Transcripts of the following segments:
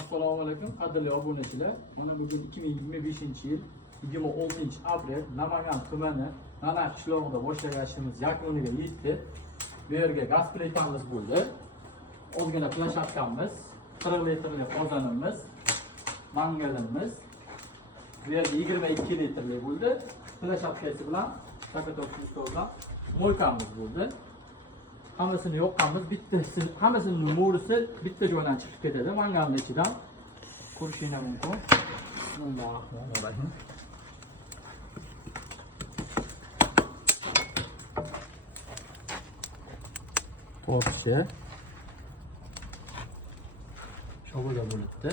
Assalomu alaykum, qadrli obunachilar. Mana bugun 2025-yil 26-aprel Namangan tumani Nana qishlog'ida boshlagan ishimiz yakuniga yetdi. Bu yerga gaz plitamiz bo'ldi. Ozgina plashatkamiz, 40 litrli qozonimiz, mangalimiz. Bu yerda 22 litrli bo'ldi. Plashatkasi bilan shakatok moykamiz bo'ldi. Hammasini yoqqanmiz, bittasi, hammasini mo'risi bitta joydan chiqib ketadi, mangalning ichidan. Ko'rishingiz mumkin. Bismillahirrohmanirrohim. To'rtchi. Sho'g'ida bo'libdi.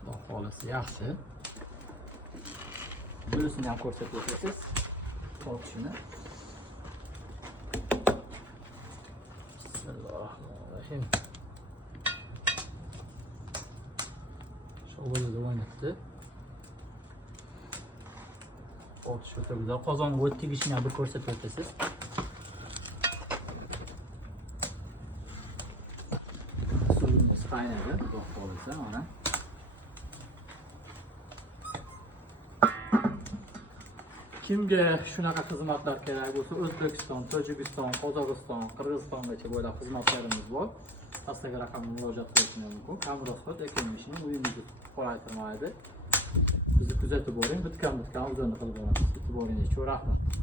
Xudo xolisi yaxshi. Bunisini ham ko'rsatib o'tasiz. To'rtchini. Bismillahirrohmanirrohim. Sho'g'ida o'ynatdi. To'rtchi o'ta güzel. Qozonga o't tegishini ham bir ko'rsatib o'tasiz. Qaynadi, xudo xolisa, mana. Kimga shunaqa xizmatlar kerak bo'lsa, O'zbekiston, Tojikiston, Qozog'iston, Qirg'izistongacha bo'ylab xizmatlarimiz bor. Pastdagi raqamga murojaat qilishingiz mumkin. Kamrosxod ekinishini uyingizni qo'ytirmaydi. Bizni kuzatib boring, bitgan o'zini qilib olamiz. E'tiboringiz uchun rahmat.